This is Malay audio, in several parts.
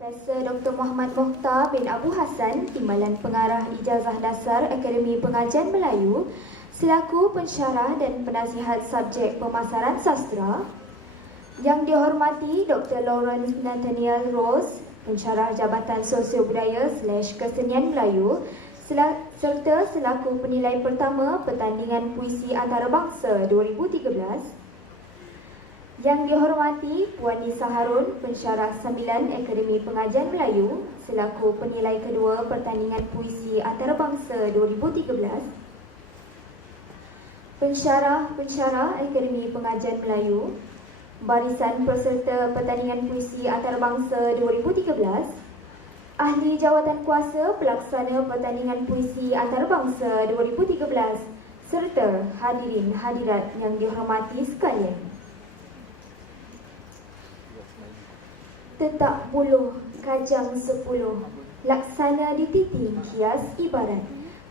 Profesor Dr. Muhammad Mokhtar bin Abu Hassan, Timbalan Pengarah Ijazah Dasar Akademi Pengajian Melayu, selaku pensyarah dan penasihat subjek pemasaran sastra. Yang dihormati Dr. Lawrence Nathaniel Rose, pensyarah Jabatan Sosio-Budaya / Kesenian Melayu, serta selaku penilai pertama pertandingan puisi antarabangsa 2013. Yang dihormati Puan Nisa Harun, pensyarah Sambilan Akademi Pengajian Melayu, selaku penilai kedua pertandingan puisi antarabangsa 2013. Pensyarah Akademi Pengajian Melayu, barisan peserta pertandingan puisi antarabangsa 2013, ahli jawatan kuasa pelaksana pertandingan puisi antarabangsa 2013, serta hadirin hadirat yang dihormati sekalian. Tetak buluh, kajang 10, laksana dititing kias ibarat.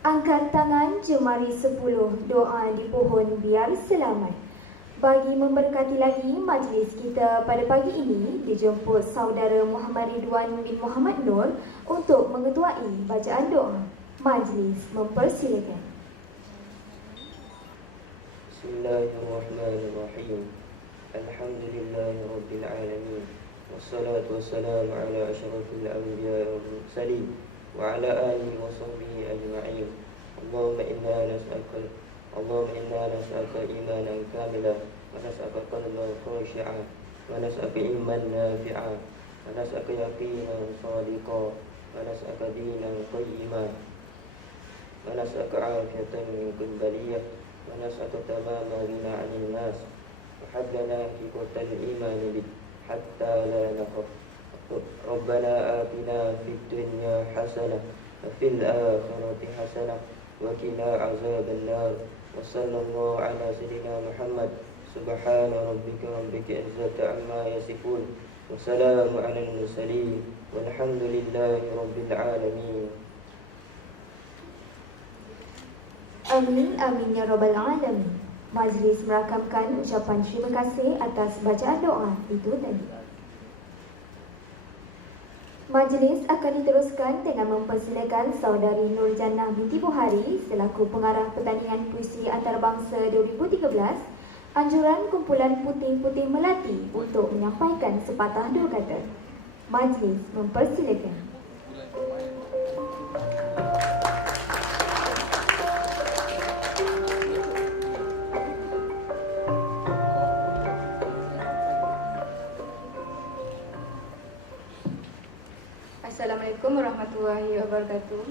Angkat tangan jemari 10, doa di pohon biar selamat. Bagi memberkati lagi majlis kita pada pagi ini, dijemput saudara Muhammad Ridwan bin Muhammad Nur untuk mengetuai bacaan doa. Majlis mempersilakan. Bismillahirrahmanirrahim. Alhamdulillahirabbil alamin. Wassalatu wassalamu ala asyrafil anbiya'i wal mursalin wa ala alihi wa sahbihi ajma'in. Allahumma inna nas'aluka imanan kamilan wa nas'aluka qalban khashi'an wa nas'aluka ilman nafi'an wa nas'aluka yaqinan shadiqan wa nas'aluka dinan qayyiman wa nas'aluka afiyatan min kulli baliyah wa nas'aluka tamama ghina 'anil nas wa hab lana hiqatal iman bik hatta la nakhaf. Rabbana atina fid dunya hasanah wa fil akhirati hasanah wa qina azaban nar. Wa sallallahu ala sayyidina Muhammad. Subhana rabbika rabbil izzati amma yasifun wa salamun alal mursalin walhamdulillahi rabbil alamin. Amin, amin ya rabbal alamin. Majlis merakamkan ucapan terima kasih atas bacaan doa itu tadi. Majlis akan diteruskan dengan mempersilakan saudari Nur Jannah binti Buhari selaku pengarah pertandingan puisi antarabangsa 2013, anjuran kumpulan Putih-Putih Melati untuk menyampaikan sepatah dua kata. Majlis mempersilakan. Assalamualaikum warahmatullahi wabarakatuh.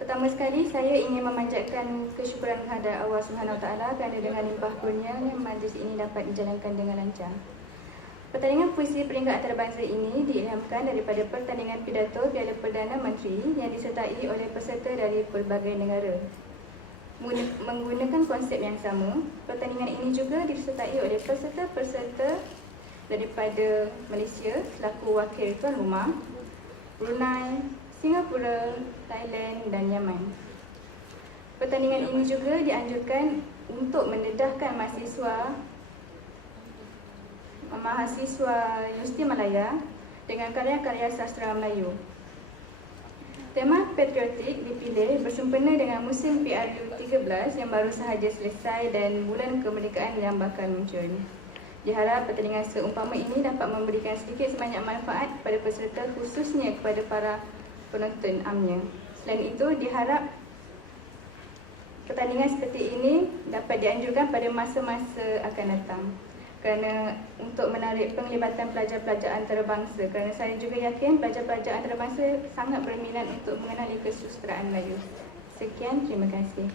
Pertama sekali saya ingin memanjatkan kesyukuran kepada Allah Subhanahu Wa Taala kerana dengan limpah kurnianya majlis ini dapat dijalankan dengan lancar. Pertandingan puisi peringkat antarabangsa ini diilhamkan daripada pertandingan pidato Piala Perdana Menteri yang disertai oleh peserta dari pelbagai negara. Menggunakan konsep yang sama, pertandingan ini juga disertai oleh peserta-peserta daripada Malaysia selaku wakil tuan rumah, Brunei, Singapura, Thailand dan Yaman. Pertandingan ini juga dianjurkan untuk mendedahkan mahasiswa Universiti Malaya dengan karya-karya sastra Melayu. Tema patriotik dipilih bersempena dengan musim PRU 13 yang baru sahaja selesai dan bulan kemerdekaan yang bakal muncul. Diharap pertandingan seumpama ini dapat memberikan sedikit sebanyak manfaat kepada peserta, khususnya kepada para penonton amnya. Selain itu, diharap pertandingan seperti ini dapat dianjurkan pada masa-masa akan datang kerana untuk menarik penglibatan pelajar-pelajar antarabangsa, kerana saya juga yakin pelajar-pelajar antarabangsa sangat berminat untuk mengenali kesusastraan Melayu. Sekian, terima kasih.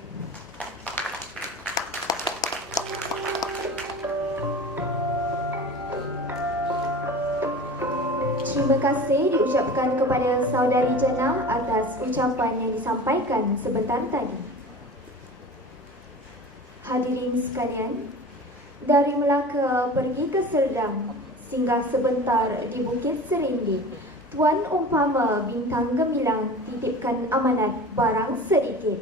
Terima kasih diucapkan kepada saudari Jannah atas ucapan yang disampaikan sebentar tadi. Hadirin sekalian, dari Melaka pergi ke Serdang, singgah sebentar di Bukit Serinding, Tuan umpama bintang gemilang titipkan amanat barang sedikit.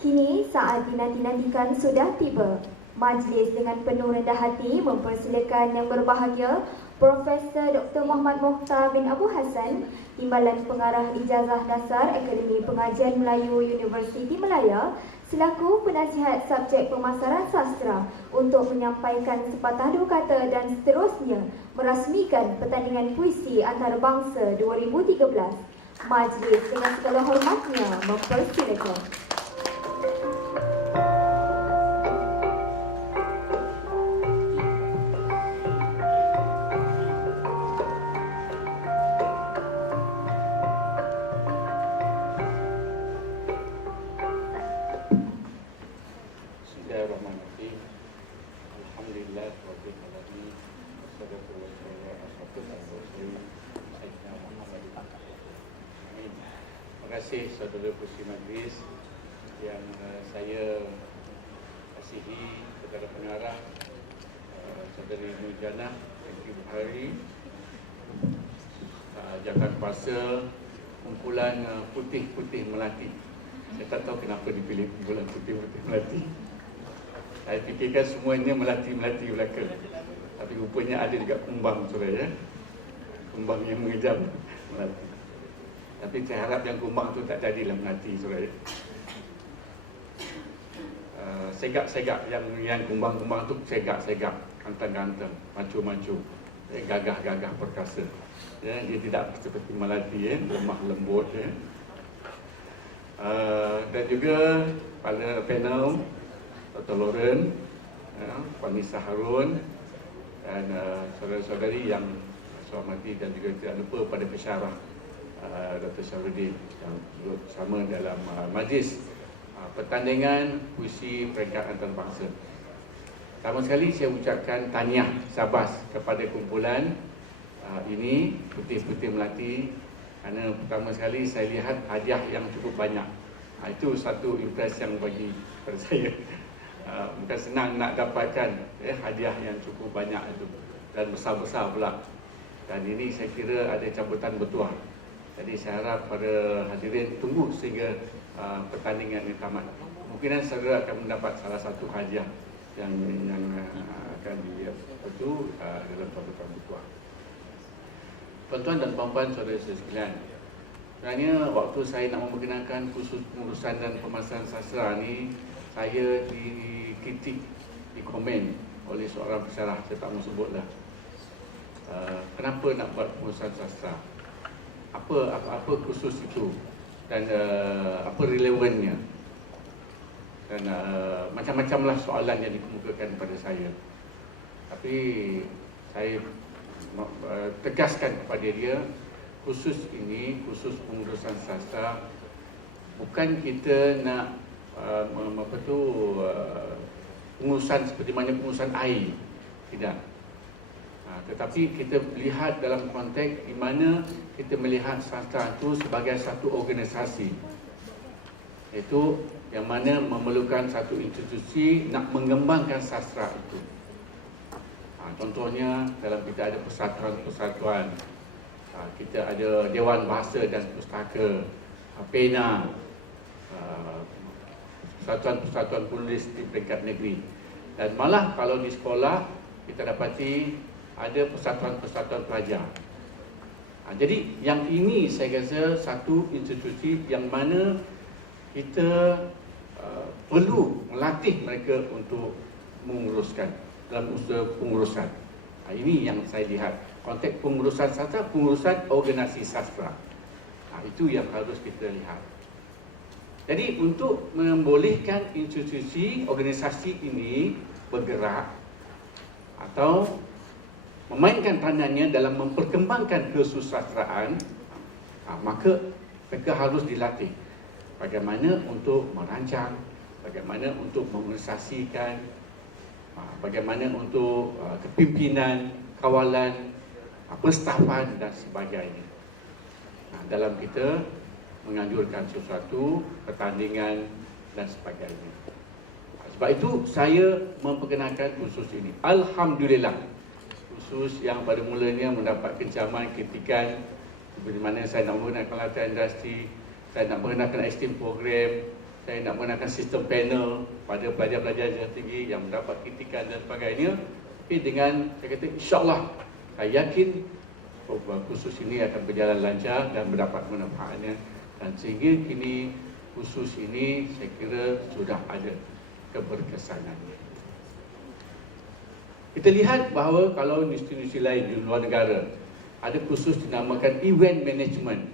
Kini saat dinanti-nantikan sudah tiba. Majlis dengan penuh rendah hati mempersilakan yang berbahagia Profesor Dr. Muhammad Mokhtar bin Abu Hassan, Timbalan Pengarah Ijazah Dasar Akademi Pengajian Melayu Universiti Malaya, selaku penasihat subjek pemasaran sastra untuk menyampaikan sepatah dua kata dan seterusnya merasmikan pertandingan puisi antarabangsa 2013. Majlis dengan segala hormatnya mempersilakan. Bismillahirrahmanirrahim. Alhamdulillah rabbil alamin. Wassalatu wassalamu ala asyrafil mursalin sayyidina Muhammad. Amin. Terima kasih saudara Kursi Majlis yang saya kasihi, saudara pengarah, saudari Nurjana, Tengki Bukhari, Jakan Kuasa, kumpulan Putih-Putih Melati. Saya tak tahu kenapa dipilih kumpulan Putih-Putih Melati. Saya fikirkan semuanya melati-melati belaka. Tapi rupanya ada juga kumbang suraya, kumbang yang mengejam melati. Tapi saya harap yang kumbang tu tak jadilah melati suraya. Segak-segak yang kumbang-kumbang tu segak-segak, ganteng-ganteng, macu-macu, gagah-gagah perkasa. Ya, dia tidak seperti melati, lemah lembut. Dan juga pada panel Dr. Lauren, Puan Nisa Harun dan saudara-saudari yang saya hormati, dan juga tidak lupa pada pensyarah Dr. Syarudin yang bersama dalam majlis pertandingan puisi peringkat antarabangsa. Pertama sekali saya ucapkan tahniah syabas kepada kumpulan ini Putih-Putih Melati, kerana pertama sekali saya lihat hadiah yang cukup banyak. Itu satu impresi yang bagi pada saya. Bukan senang nak dapatkan hadiah yang cukup banyak itu, dan besar-besar pula. Dan ini saya kira ada cabutan bertuah. Jadi saya harap pada hadirin tunggu sehingga pertandingan ini tamat. Mungkin segera akan mendapat salah satu hadiah yang akan itu dalam cabutan bertuah. Tuan-tuan dan puan-puan, saudara-saudara sekalian, sebenarnya waktu saya nak memperkenalkan khusus pengurusan dan pemasaran sastra ni, saya dikritik, dikomen oleh seorang pensyarah, saya tak mahu sebutlah. Kenapa nak buat pengurusan sastra? Apa khusus itu? Dan apa relevannya? Dan macam-macamlah soalan yang dikemukakan kepada saya. Tapi saya tegaskan kepada dia, khusus ini, khusus pengurusan sastra, bukan kita nak pengurusan seperti mana pengurusan air, tidak. Tetapi kita lihat dalam konteks di mana kita melihat sastra itu sebagai satu organisasi, iaitu yang mana memerlukan satu institusi nak mengembangkan sastra itu. Contohnya dalam kita ada persatuan-persatuan, kita ada Dewan Bahasa dan Pustaka, PENA, persatuan-persatuan penulis di peringkat negeri. Dan malah kalau di sekolah kita dapati ada persatuan-persatuan pelajar. Jadi yang ini saya rasa satu institusi yang mana kita perlu melatih mereka untuk menguruskan dalam usaha pengurusan. Ini yang saya lihat konteks pengurusan sastra, pengurusan organisasi sastra. Itu yang harus kita lihat. Jadi untuk membolehkan institusi organisasi ini bergerak atau memainkan peranannya dalam memperkembangkan kesusastraan, maka mereka harus dilatih bagaimana untuk merancang, bagaimana untuk mengorganisasikan, bagaimana untuk kepimpinan, kawalan, penstafan dan sebagainya. Dalam kita menganjurkan sesuatu, pertandingan dan sebagainya. Sebab itu saya memperkenalkan khusus ini. Alhamdulillah, khusus yang pada mulanya mendapat kecaman, kritikan, seperti mana saya nak menggunakan latihan industri, saya nak menggunakan esteem program, saya nak menggunakan sistem panel pada pelajar-pelajar jenjang tinggi yang mendapat kritikan dan sebagainya. Tapi dengan saya kata insya-Allah Saya yakin program khusus ini akan berjalan lancar dan mendapat manfaatnya, dan sehingga kini khusus ini saya kira sudah ada keberkesanannya. Kita lihat bahawa kalau institusi lain di luar negara ada khusus dinamakan event management.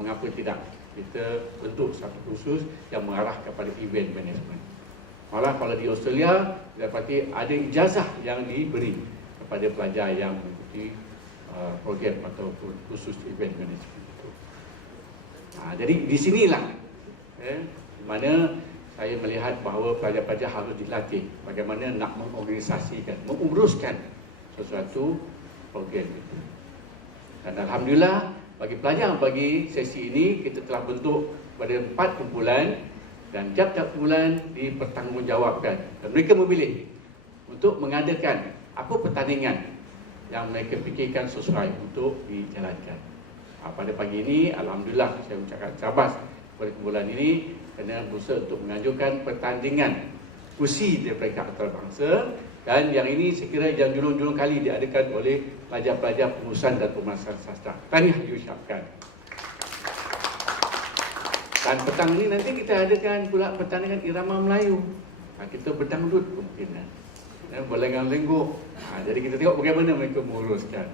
Mengapa tidak kita bentuk satu khusus yang mengarah kepada event management? Malah kalau di Australia, dapati ada ijazah yang diberi kepada pelajar yang mengikuti program atau khusus event management itu. Jadi di sinilah di mana saya melihat bahawa pelajar-pelajar harus dilatih bagaimana nak mengorganisasikan, menguruskan sesuatu program itu. Dan alhamdulillah bagi pelajar bagi sesi ini kita telah bentuk pada 4 kumpulan, dan tiap-tiap kumpulan dipertanggungjawabkan dan mereka memilih untuk mengadakan apa pertandingan yang mereka fikirkan sesuai untuk dijalankan. Pada pagi ini alhamdulillah saya ucapkan cabas kepada kumpulan ini kerana berusaha untuk menganjurkan pertandingan puisi daripada antarabangsa, dan yang ini saya kira yang julung-julung kali diadakan oleh pelajar-pelajar penulisan dan pemasaran sastra. Tahniah diucapkan. Dan petang ini nanti kita adakan pula pertandingan irama Melayu. Kita berdangdut kemungkinan, berlengang-lenggok. Jadi kita tengok bagaimana mereka menguruskan.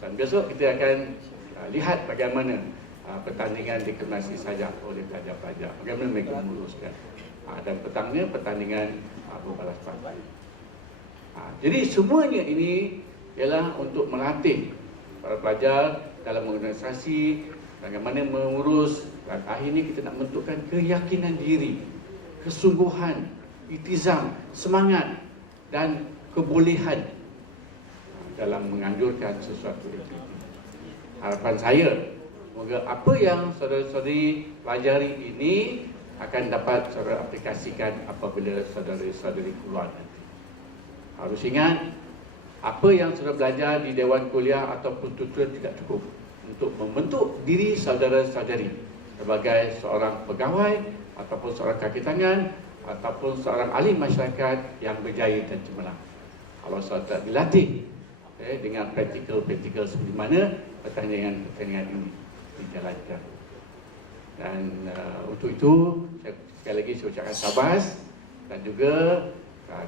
Dan besok kita akan lihat bagaimana pertandingan dikemasih saja oleh pelajar-pelajar, bagaimana mereka menguruskan. Dan petangnya pertandingan berbalas pantun. Jadi semuanya ini ialah untuk melatih para pelajar dalam organisasi, bagaimana mengurus, dan akhirnya kita nak bentukkan keyakinan diri, kesungguhan, itizam, semangat dan kebolehan dalam menganjurkan sesuatu itu. Harapan saya, semoga apa yang saudara-saudari pelajari ini akan dapat saudara aplikasikan apabila saudara-saudari keluar nanti. Harus ingat, apa yang saudara belajar di Dewan Kuliah ataupun tutor tidak cukup untuk membentuk diri saudara-saudari sebagai seorang pegawai ataupun seorang kaki tangan ataupun seorang ahli masyarakat yang berjaya dan cemerlang. Kalau saudara dilatih dengan praktikal-praktikal seperti mana pertandingan-pertandingan ini dijalankan. Dan untuk itu sekali lagi saya ucapkan sabas dan juga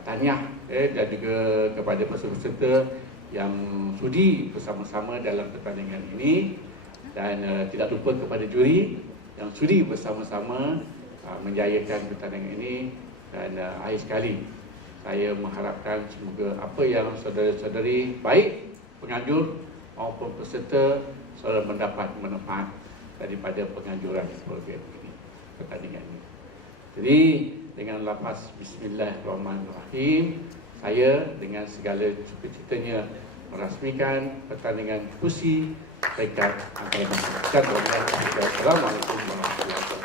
tahniah dan juga kepada peserta-peserta yang sudi bersama-sama dalam pertandingan ini, dan tidak lupa kepada juri yang sudi bersama-sama menjayakan pertandingan ini. Dan akhir sekali saya mengharapkan semoga apa yang saudara-saudari baik penganjur maupun peserta saudara mendapat manfaat daripada penganjuran program ini, pertandingan ini. Jadi dengan lafaz Bismillahirrahmanirrahim, saya dengan segala cita-citanya merasmikan pertandingan puisi peringkat antarabangsa. Assalamualaikum warahmatullahi wabarakatuh.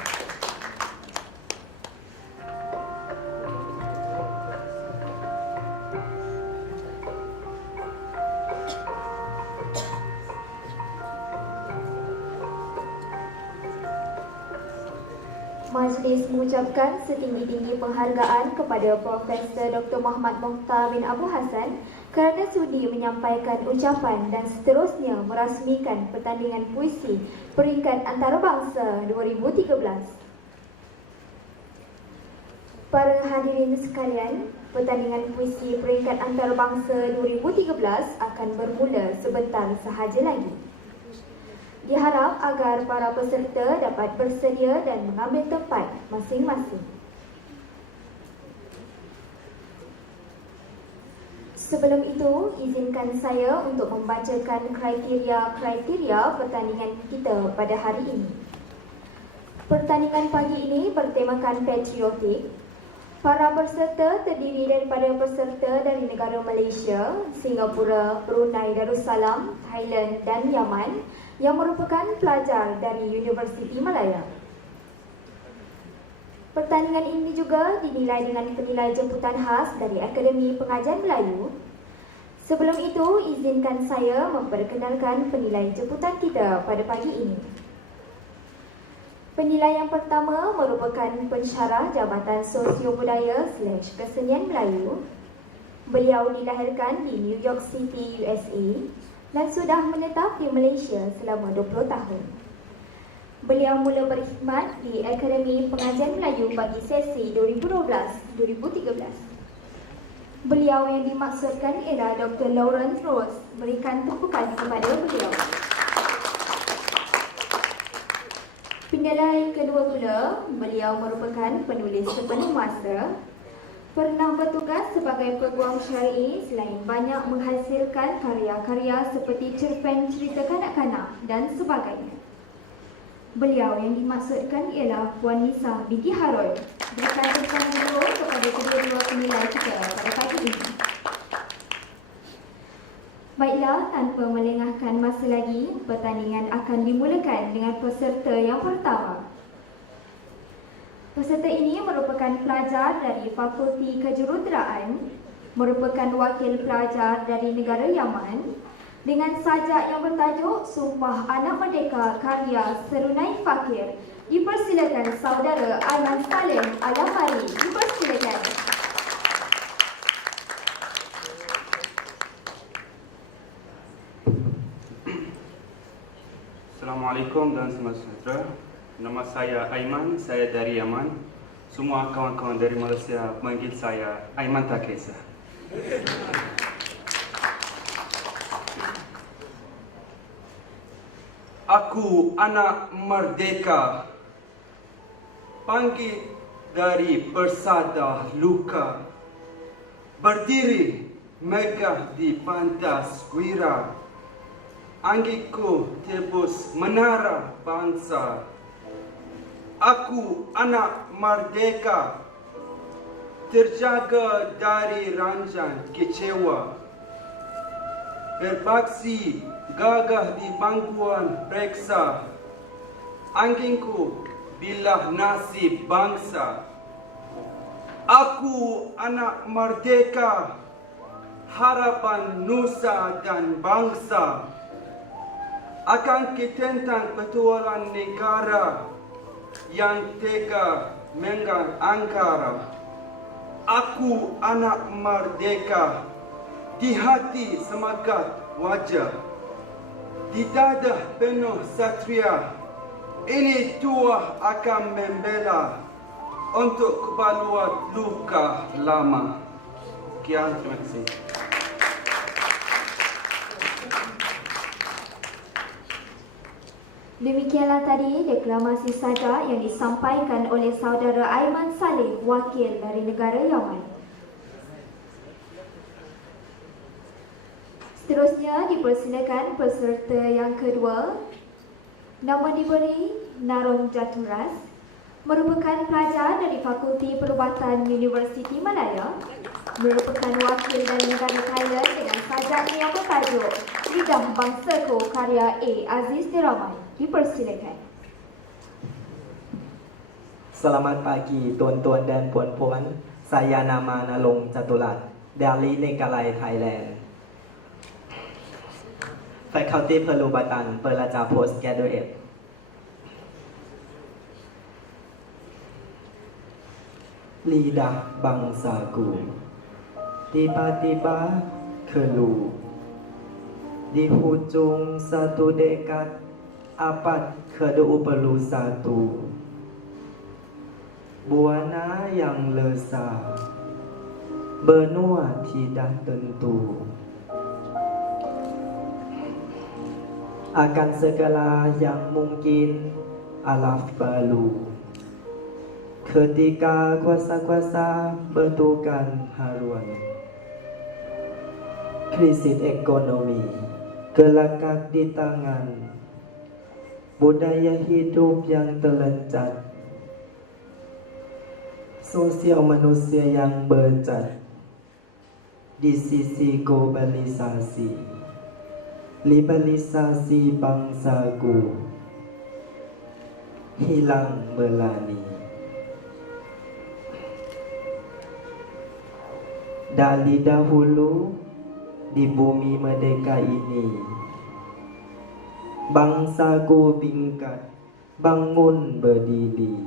Majlis mengucapkan setinggi-tinggi penghargaan kepada Profesor Dr. Muhammad Mokhtar bin Abu Hassan kerana sudi menyampaikan ucapan dan seterusnya merasmikan pertandingan puisi peringkat antarabangsa 2013. Para hadirin sekalian, pertandingan puisi peringkat antarabangsa 2013 akan bermula sebentar sahaja lagi. Diharap agar para peserta dapat bersedia dan mengambil tempat masing-masing. Sebelum itu, izinkan saya untuk membacakan kriteria pertandingan kita pada hari ini. Pertandingan pagi ini bertemakan patriotik. Para peserta terdiri daripada peserta dari negara Malaysia, Singapura, Brunei Darussalam, Thailand dan Yaman yang merupakan pelajar dari Universiti Malaya. Pertandingan ini juga dinilai dengan penilai jemputan khas dari Akademi Pengajian Melayu. Sebelum itu, izinkan saya memperkenalkan penilai jemputan kita pada pagi ini. Penilai yang pertama merupakan pensyarah Jabatan Sosio Budaya / Kesenian Melayu. Beliau dilahirkan di New York City, USA dan sudah menetap di Malaysia selama 20 tahun. Beliau mula berkhidmat di Akademi Pengajian Melayu bagi sesi 2012-2013. Beliau yang dimaksudkan ialah Dr. Lawrence Rose. Berikan tepukan kepada beliau. Penilai kedua pula, beliau merupakan penulis sepenuh masa, pernah bertugas sebagai peguam syar'i selain banyak menghasilkan karya-karya seperti cerpen cerita kanak-kanak dan sebagainya. Beliau yang dimaksudkan ialah Puan Nisa binti Harun. Berikan tepukan dulu kepada kedua-dua penilai kita pada pagi ini. Baiklah, tanpa melengahkan masa lagi, pertandingan akan dimulakan dengan peserta yang pertama. Peserta ini merupakan pelajar dari Fakulti Kejuruteraan, merupakan wakil pelajar dari negara Yaman, dengan sajak yang bertajuk Sumpah Anak Merdeka karya Serunai Fakir. Dipersilakan saudara Aiman Saleh Alamari. Dipersilakan. Assalamualaikum dan selamat sejahtera. Nama saya Aiman, saya dari Yaman. Semua kawan-kawan dari Malaysia panggil saya Aiman Takesa. Aku anak merdeka, panggil dari persada luka, berdiri megah di pantas wira, anggitku tebus menara bangsa. Aku anak merdeka, terjaga dari ranjang kecewa, berbaksi gagah di bangkuan reksa. Anggingku bilah nasib bangsa. Aku anak merdeka, harapan nusa dan bangsa. Akan ketentang petualang negara yang tega menggang angkara. Aku anak merdeka, di hati semangat wajah, di dada penuh satria. Ini tuah akan membela untuk kebaluan luka lama. Sekian, terima kasih. Demikianlah tadi deklamasi sajak yang disampaikan oleh saudara Aiman Saleh, wakil dari negara Yaman. Seterusnya dipersilakan peserta yang kedua. Nama diberi Narom Jaturas, merupakan pelajar dari Fakulti Perubatan Universiti Malaya, merupakan wakil dari negara Thailand dengan sajaknya yang bertajuk Lidah Bangsaku karya A. Aziz Diraman. Dipersilakan. Selamat pagi tuan-tuan dan puan-puan. Saya nama Nalong Jaturat dari negara Thailand. Fakulti Perubatan Pelajar Postgraduate. Lidah bangsaku, tiba-tiba keluh di hujung satu dekad abad ke-21. Buana yang lesah, benua tidak tentu. Akan segala yang mungkin alaf balu. Ketika kuasa-kuasa bertukar haluan. Krisis ekonomi gelagak di tangan. Budaya hidup yang terlencat. Sosial manusia yang bercat. Di sisi globalisasi. Liberalisasi bangsaku hilang berani. Dari dahulu di bumi merdeka ini, bangsaku bingkat bangun berdiri.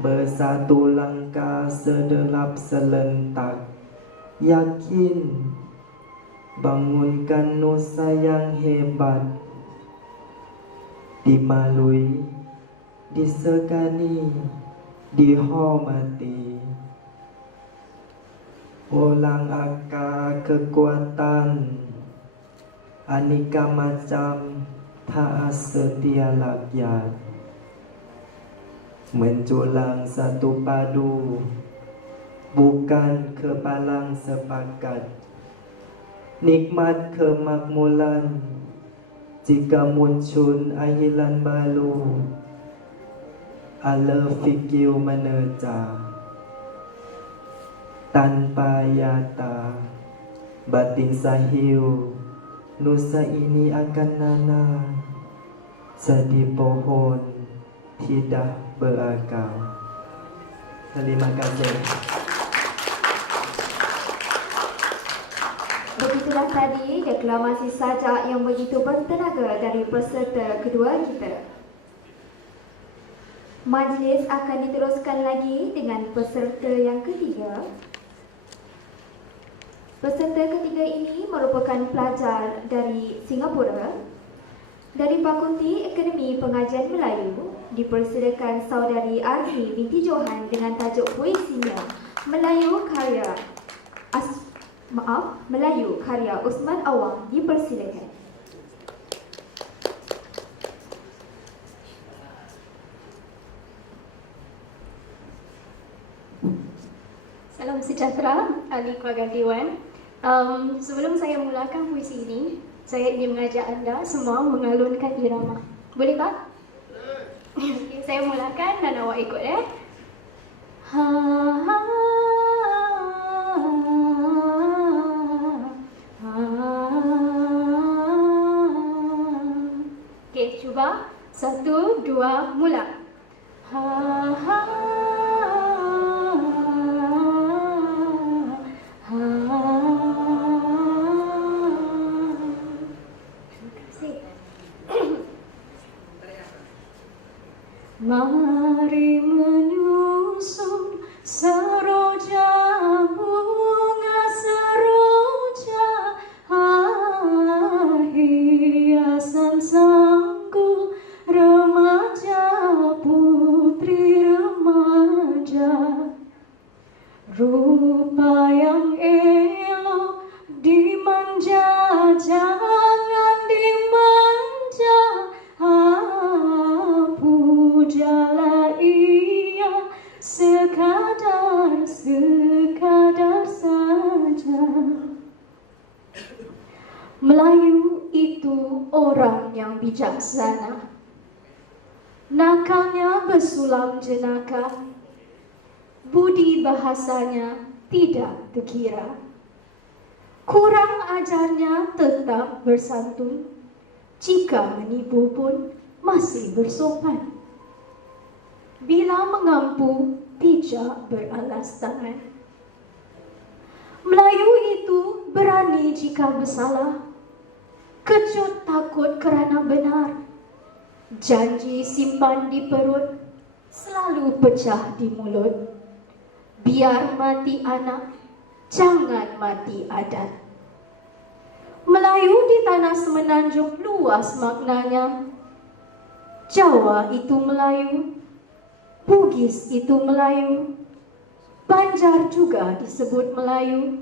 bersatu langkah sedelap selentak, yakin bangunkan nusa yang hebat, dimalui, disegani, dihormati. Ulang akar kekuatan, aneka macam tak setia rakyat, menjulang satu padu, bukan kepalang sepakat. Nikmat kemakmuran jika muncul ahilan baru, ala fikir menerja. Tanpa yata, batin sahil, nusa ini akan nana, jadi pohon tidak berakar. Terima kasih. Begitulah tadi deklamasi sajak yang begitu bertenaga dari peserta kedua kita. Majlis akan diteruskan lagi dengan peserta yang ketiga. Peserta ketiga ini merupakan pelajar dari Singapura, dari Fakulti Akademi Pengajian Melayu. Dipersilakan saudari Arni binti Johan dengan tajuk puisinya Melayu karya Usman Awang. Dipersilakan. Salam sejahtera ahli keluarga Dewan. Sebelum saya mulakan puisi ini, saya ingin mengajak anda semua mengalunkan irama. Boleh tak? Okay, saya mulakan dan awak ikut ya. Ha ha ha. Okay, cuba. 1, 2, mula. Ha ha. Mari menyusun seroja bunga seroja, hiasan sanggul remaja putri remaja, rupa yang elok dimanja jangan dimanja. Pujalah ia sekadar saja. Melayu itu orang yang bijaksana, nakalnya bersulam jenaka, budi bahasanya tidak terkira, kurang ajarnya tetap bersantun, jika menipu pun masih bersopan. Bila mengampu, bijak beralas tangan. Melayu itu berani jika bersalah, kecut takut kerana benar, janji simpan di perut, selalu pecah di mulut. Biar mati anak, jangan mati adat. Melayu di tanah semenanjung luas maknanya. Jawa itu Melayu, Bugis itu Melayu, Banjar juga disebut Melayu,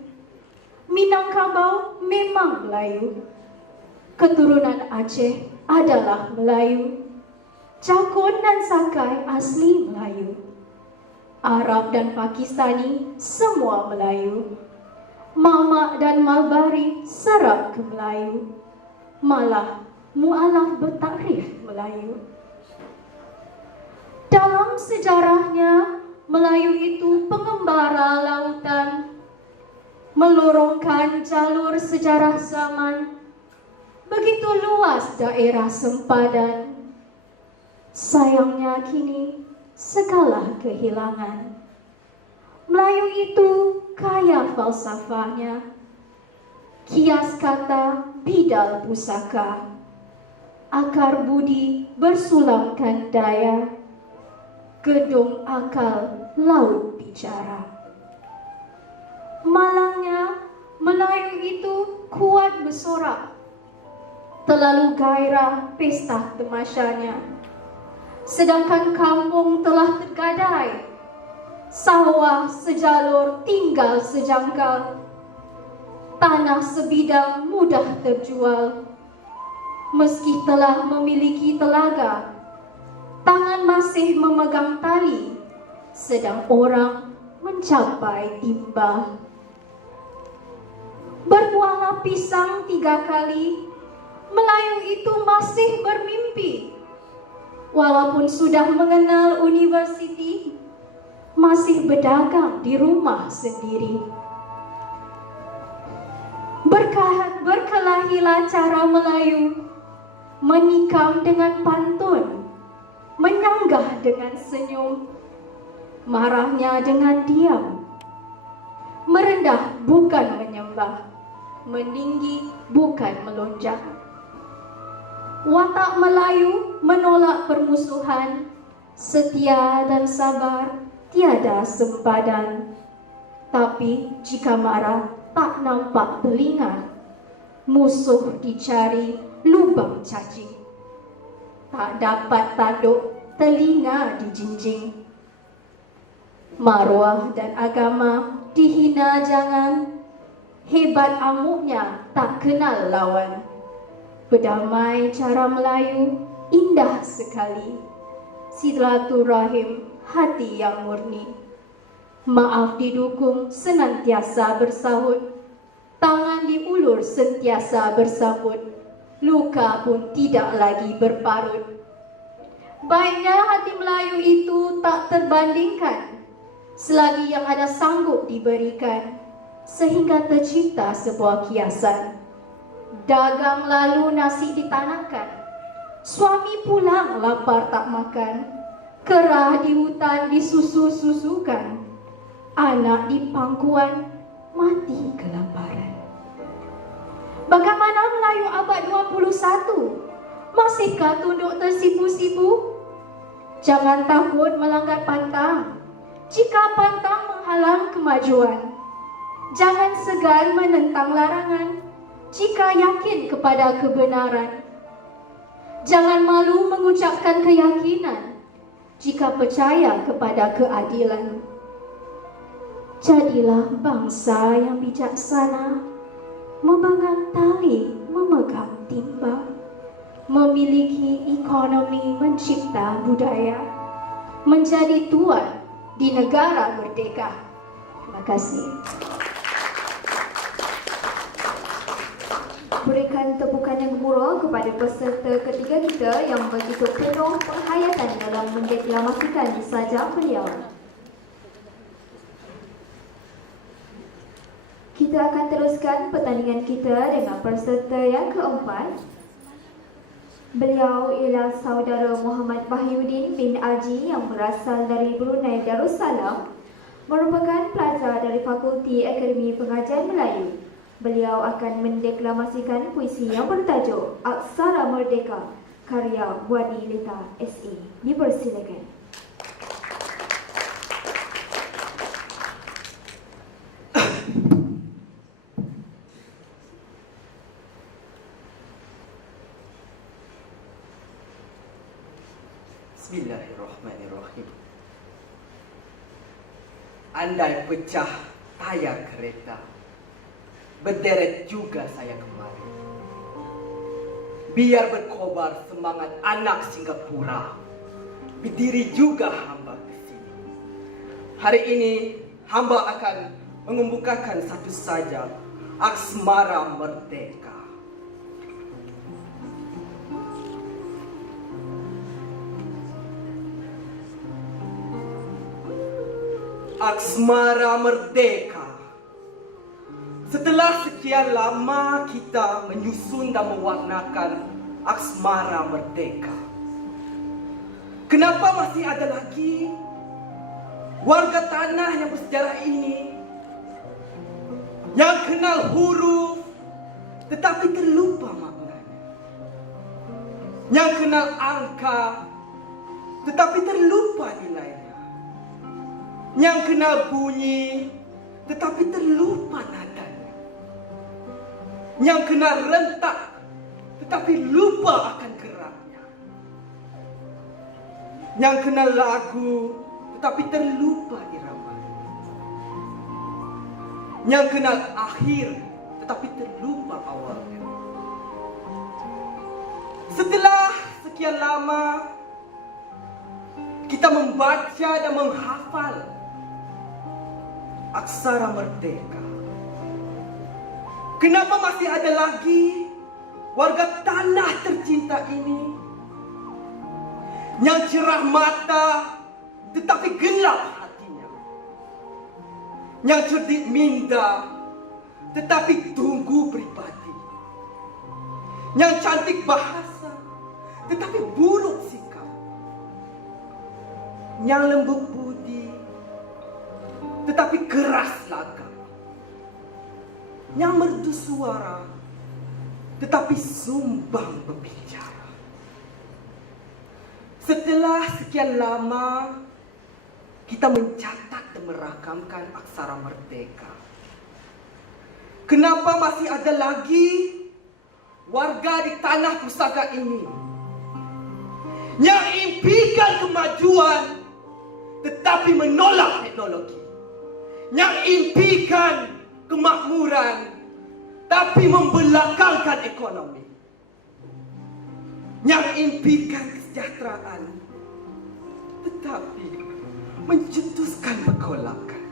Minangkabau memang Melayu, keturunan Aceh adalah Melayu, Jakun dan Sakai asli Melayu, Arab dan Pakistani semua Melayu, Mamak dan Malbari serap ke Melayu, malah mualaf bertakrif Melayu. Dalam sejarahnya, Melayu itu pengembara lautan, melorongkan jalur sejarah zaman, begitu luas daerah sempadan. Sayangnya kini segala kehilangan. Melayu itu kaya falsafahnya, kias kata bidal pusaka, akar budi bersulamkan daya. gedung akal laut bicara. Malangnya Melayu itu kuat bersorak, terlalu gairah pesta temasyanya. Sedangkan kampung telah tergadai, sawah sejalur tinggal sejangkal, tanah sebidang mudah terjual. Meski telah memiliki telaga, tangan masih memegang tali, sedang orang mencapai timba. Berbuahlah pisang 3 kali, Melayu itu masih bermimpi. Walaupun sudah mengenal universiti, masih berdagang di rumah sendiri. Berkelahilah cara Melayu, menikam dengan pantun, menyanggah dengan senyum, marahnya dengan diam, merendah bukan menyembah, meninggi bukan melonjak. Watak Melayu menolak permusuhan, setia dan sabar tiada sempadan. Tapi jika marah tak nampak telinga, musuh dicari lubang cacing. Tak dapat tanduk telinga dijinjing. Maruah dan agama dihina jangan, hebat amuknya tak kenal lawan. Berdamai cara Melayu indah sekali, silaturahim hati yang murni. Maaf didukung senantiasa bersahut, tangan diulur sentiasa bersambut, luka pun tidak lagi berparut. Baiknya hati Melayu itu tak terbandingkan, selagi yang ada sanggup diberikan, sehingga tercipta sebuah kiasan. Dagang lalu nasi ditanahkan, suami pulang lapar tak makan, kerah di hutan disusu-susukan, anak di pangkuan mati kelaparan. Bagaimana Melayu abad 21? Masihkah tunduk tersipu-sipu? Jangan takut melanggar pantang, jika pantang menghalang kemajuan. Jangan segan menentang larangan, jika yakin kepada kebenaran. Jangan malu mengucapkan keyakinan, jika percaya kepada keadilan. Jadilah bangsa yang bijaksana, memegang tali, memegang timba, memiliki ekonomi mencipta budaya, menjadi tuan di negara merdeka. Terima kasih. Berikan tepukan yang gemuruh kepada peserta ketiga kita yang begitu penuh penghayatan dalam mendeklamasikan sajak beliau. Kita akan teruskan pertandingan kita dengan peserta yang keempat. Beliau ialah saudara Muhammad Wahyudin bin Aji yang berasal dari Brunei Darussalam, merupakan pelajar dari Fakulti Akademi Pengajian Melayu. Beliau akan mendeklamasikan puisi yang bertajuk Aksara Merdeka karya Wadi Leta SE. Dipersilakan. Bismillahirrahmanirrahim. Andai pecah tayar kereta, berderet juga saya kemari. Biar berkobar semangat anak Singapura, berdiri juga hamba ke sini. Hari ini hamba akan mengemukakan satu saja Aksara Merdeka. Aksara Merdeka. Setelah sekian lama kita menyusun dan mewarnakan Aksara Merdeka, kenapa masih ada lagi warga tanah yang bersejarah ini yang kenal huruf tetapi terlupa maknanya, yang kenal angka tetapi terlupa nilainya. Yang kena bunyi, tetapi terlupa nadanya. Yang kena rentak, tetapi lupa akan geraknya. Yang kena lagu, tetapi terlupa iramanya. Yang kena akhir, tetapi terlupa awalnya. Setelah sekian lama kita membaca dan menghafal aksara merdeka, kenapa masih ada lagi warga tanah tercinta ini yang cerah mata tetapi gelap hatinya, yang cerdik minda tetapi tunggu pribadi, yang cantik bahasa tetapi buruk sikap, yang lembut budi tetapi keras lagak, yang merdu suara tetapi sumbang berbicara. Setelah sekian lama kita mencatat dan merakamkan aksara merdeka, kenapa masih ada lagi warga di tanah pusaka ini yang impikan kemajuan tetapi menolak teknologi, yang impikan kemakmuran tapi membelakangkan ekonomi, yang impikan kesejahteraan tetapi mencetuskan pergolakan,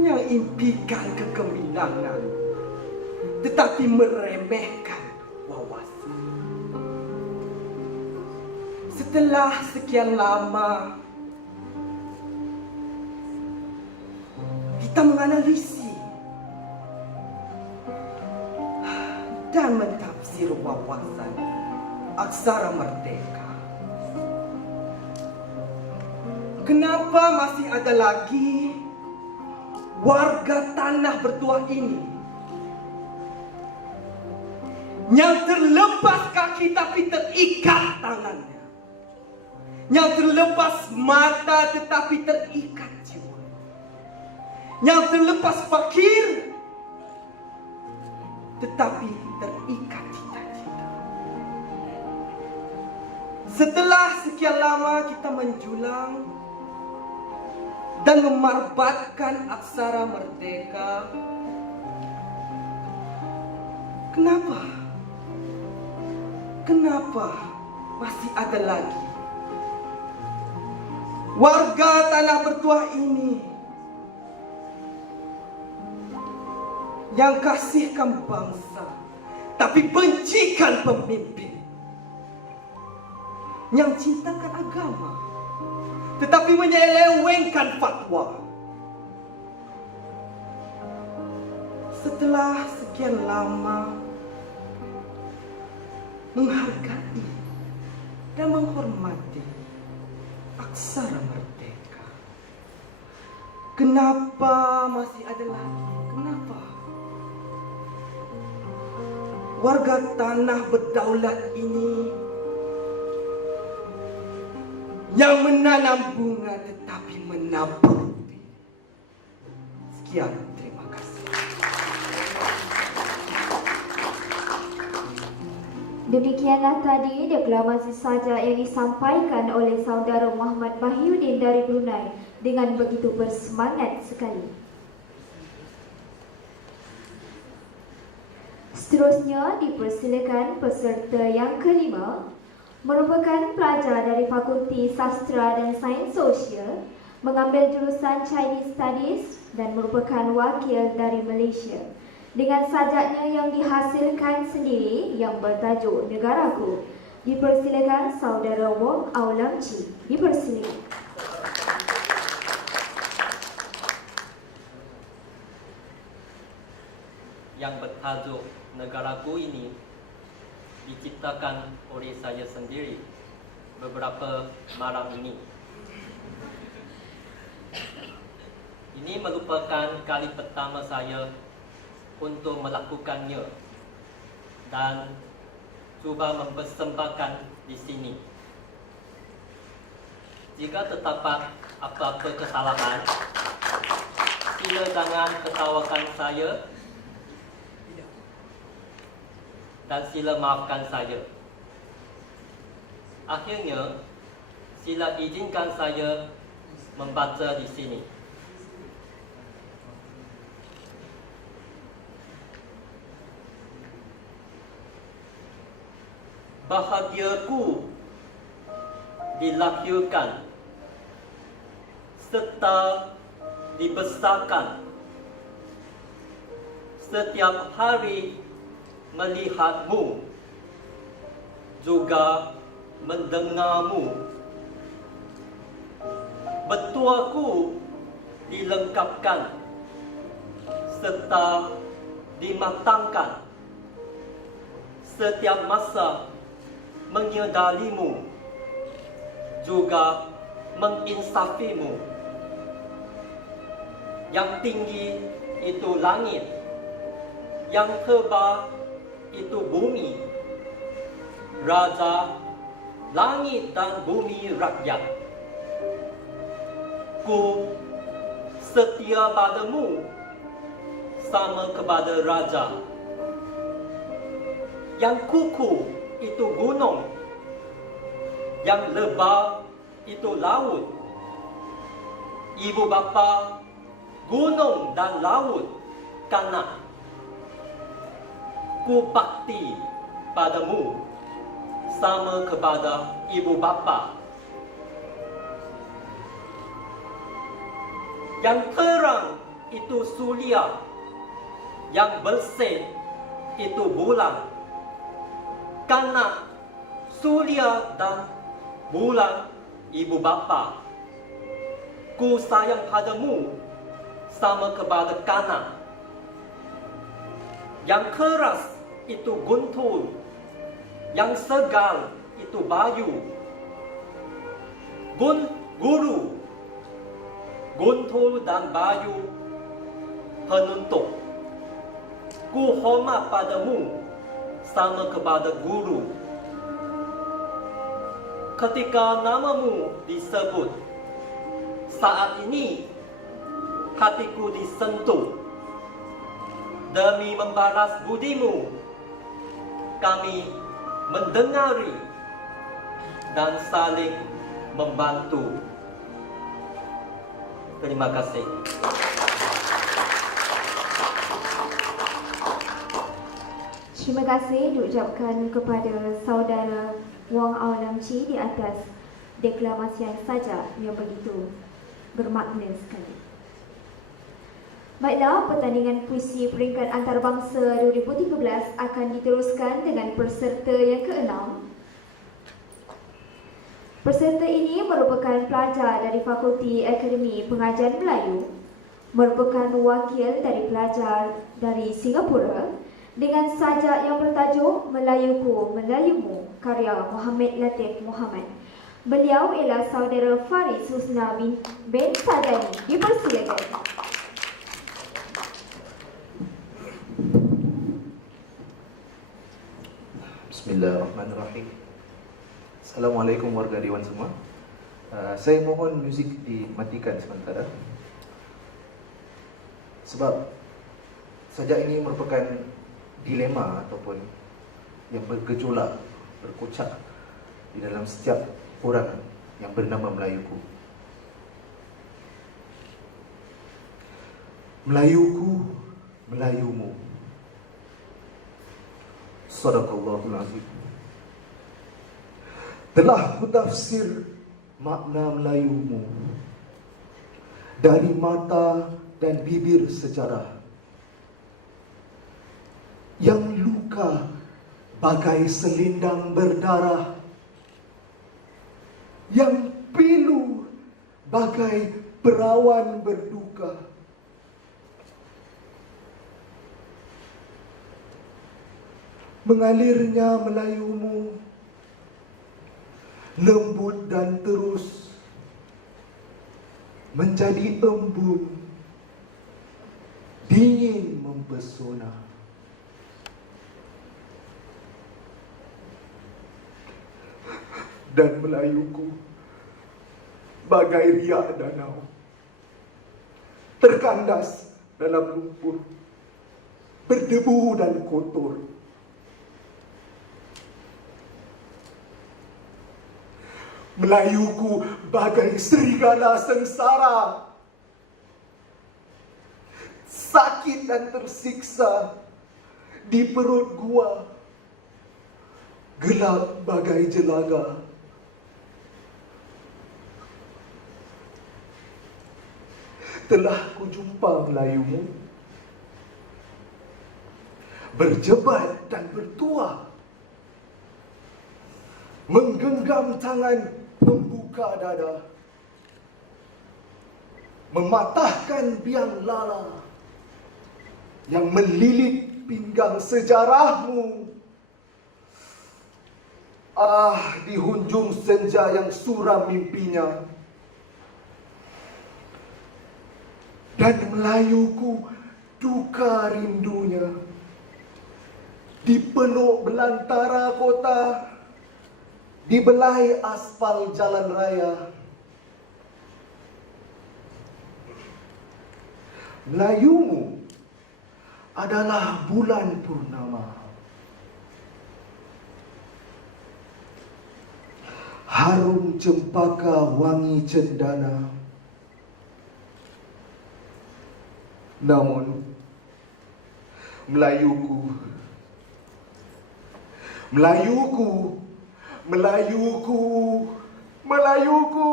yang impikan kegemilangan tetapi meremehkan wawasan. Setelah sekian lama kita menganalisis dan mentafsir wawasan aksara merdeka, kenapa masih ada lagi warga tanah bertuah ini yang terlepas kaki tapi terikat tangannya, yang terlepas mata tetapi terikat jiwa, yang terlepas fakir tetapi terikat cita-cita. Setelah sekian lama kita menjulang dan memarbatkan aksara merdeka, kenapa masih ada lagi warga tanah bertuah ini yang kasihkan bangsa tapi bencikan pemimpin, yang cintakan agama tetapi menyelewengkan fatwa. Setelah sekian lama menghargai dan menghormati aksara merdeka, kenapa masih ada lagi? Kenapa warga tanah berdaulat ini yang menanam bunga tetapi menabur ubi? Sekian, terima kasih. Demikianlah tadi deklamasi sajak yang disampaikan oleh saudara Muhammad Mahyudin dari Brunei dengan begitu bersemangat sekali. Seterusnya dipersilakan peserta yang kelima, merupakan pelajar dari Fakulti Sastra dan Sains Sosial, mengambil jurusan Chinese Studies dan merupakan wakil dari Malaysia, dengan sajaknya yang dihasilkan sendiri yang bertajuk Negaraku. Dipersilakan saudara Wong Aulam Chi. Dipersilakan. Yang bertajuk Negaraku ini diciptakan oleh saya sendiri beberapa malam ini. Ini merupakan kali pertama saya untuk melakukannya dan cuba mempersembahkan di sini. Jika terdapat apa-apa kesalahan, sila jangan ketawakan saya dan sila maafkan saya. Akhirnya, sila izinkan saya membaca di sini. Bahagiaku dilahirkan serta dibesarkan. Setiap hari melihatmu, juga mendengarmu. Betuaku dilengkapkan serta dimatangkan. Setiap masa menyedarimu, juga menginsafimu. Yang tinggi itu langit, yang tebal itu bumi. Raja langit dan bumi rakyat. Ku setia padamu sama kepada raja. Yang kukuh itu gunung, yang lebar itu laut. Ibu bapa, gunung dan laut kanak. Ku bakti padamu sama kepada ibu bapa. Yang terang itu suria, yang bersih itu bulan. Kanak, suria dan bulan ibu bapa. Ku sayang padamu sama kepada kanak. Yang keras itu guntur, yang segar itu bayu. Guru, guntur dan bayu penuntut. Ku hormat padamu sama kepada guru. Ketika namamu disebut, saat ini hatiku disentuh. Demi membalas budimu, kami mendengari dan saling membantu. Terima kasih. Terima kasih diucapkan kepada saudara Wong Aw Lam Chi di atas deklamasi yang saja yang begitu bermakna sekali. Baiklah, pertandingan puisi peringkat antarabangsa 2013 akan diteruskan dengan peserta yang ke-6. Peserta ini merupakan pelajar dari Fakulti Akademi Pengajian Melayu, merupakan wakil dari pelajar dari Singapura dengan sajak yang bertajuk Melayuku Melayumu karya Muhammad Latif Muhammad. Beliau ialah saudara Faris Husna bin Sadani. Dipersilakan. Bismillahirrahmanirrahim. Assalamualaikum warga Dewan semua. Saya mohon muzik dimatikan sementara, sebab sajak ini merupakan dilema ataupun yang bergejolak, berkocak di dalam setiap orang yang bernama Melayuku. Melayuku, Melayumu. Sadaqallahul Azim. Telah kutafsir makna Melayumu dari mata dan bibir sejarah yang luka bagai selendang berdarah, yang pilu bagai perawan berduka. Mengalirnya Melayumu lembut dan terus menjadi embun, dingin mempesona. dan Melayuku bagai riak danau, terkandas dalam lumpur, berdebu dan kotor. Melayuku bagai serigala sengsara, sakit dan tersiksa di perut gua, gelap bagai jelaga. Telah ku jumpa Melayumu, berjebat dan bertuah, menggenggam tangan membuka dada, mematahkan biang lala yang melilit pinggang sejarahmu. Di hujung senja yang suram mimpinya, dan Melayuku duka rindunya, dipeluk belantara kota, dibelai aspal jalan raya. Melayumu adalah bulan purnama, harum cempaka wangi cendana. Namun Melayuku, Melayuku, Melayuku, Melayuku,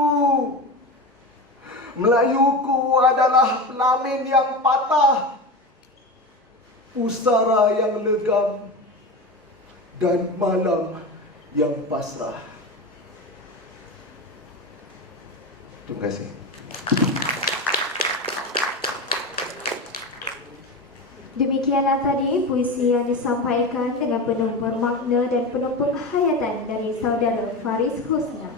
Melayuku adalah pelamin yang patah, pusara yang legam, dan malam yang pasrah. Terima kasih. Demikianlah tadi puisi yang disampaikan dengan penuh bermakna dan penuh penghayatan dari saudara Faris Husna.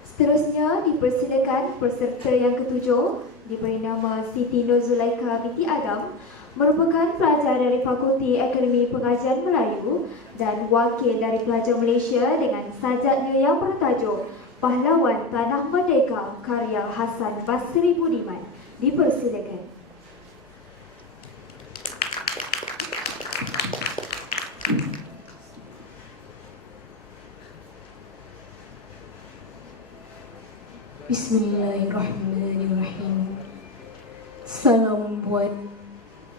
Seterusnya dipersilakan peserta yang ketujuh diberi nama Siti Nur Zulaika binti Adam, merupakan pelajar dari Fakulti Akademi Pengajian Melayu dan wakil dari pelajar Malaysia dengan sajaknya yang bertajuk Pahlawan Tanah Merdeka karya Hasan Basri Budiman. Dipersilakan. Bismillahirrahmanirrahim. Salam buat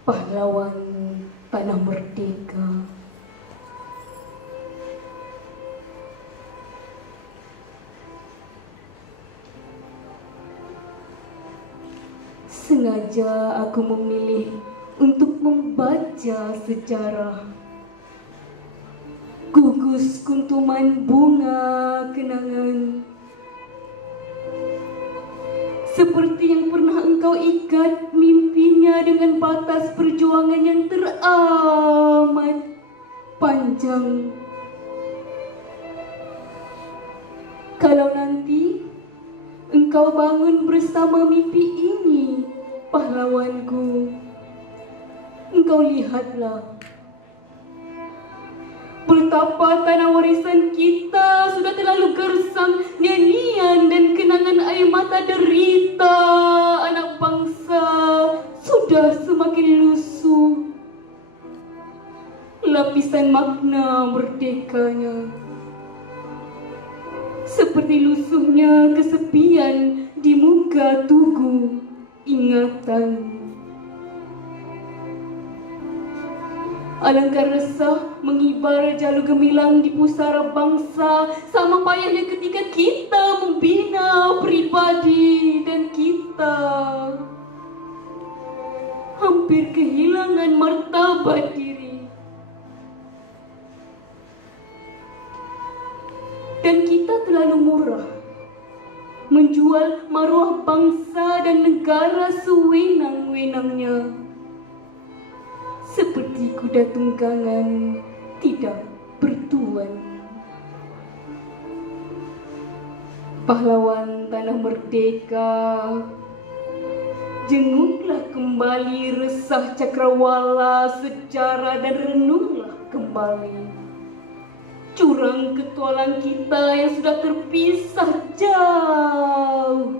pahlawan tanah merdeka. Sengaja aku memilih untuk membaca sejarah, gugus kuntuman bunga kenangan, seperti yang pernah engkau ikat mimpinya dengan batas perjuangan yang teramat panjang. Kalau nanti engkau bangun bersama mimpi ini, pahlawanku, engkau lihatlah betapa tanah warisan kita sudah terlalu gersang nyanyian dan kenangan air mata derita anak bangsa sudah semakin lusuh. Lapisan makna merdekanya seperti lusuhnya kesepian di muka tugu ingatan. Alangkah resah mengibar jalur gemilang di pusara bangsa, sama payahnya ketika kita membina pribadi dan kita hampir kehilangan martabat diri. Dan kita terlalu murah menjual maruah bangsa dan negara sewenang-wenangnya, seperti kuda tunggangan tidak bertuan. Pahlawan tanah merdeka, Jenguklah kembali resah cakrawala sejarah dan renunglah kembali jurang ketualang kita yang sudah terpisah jauh.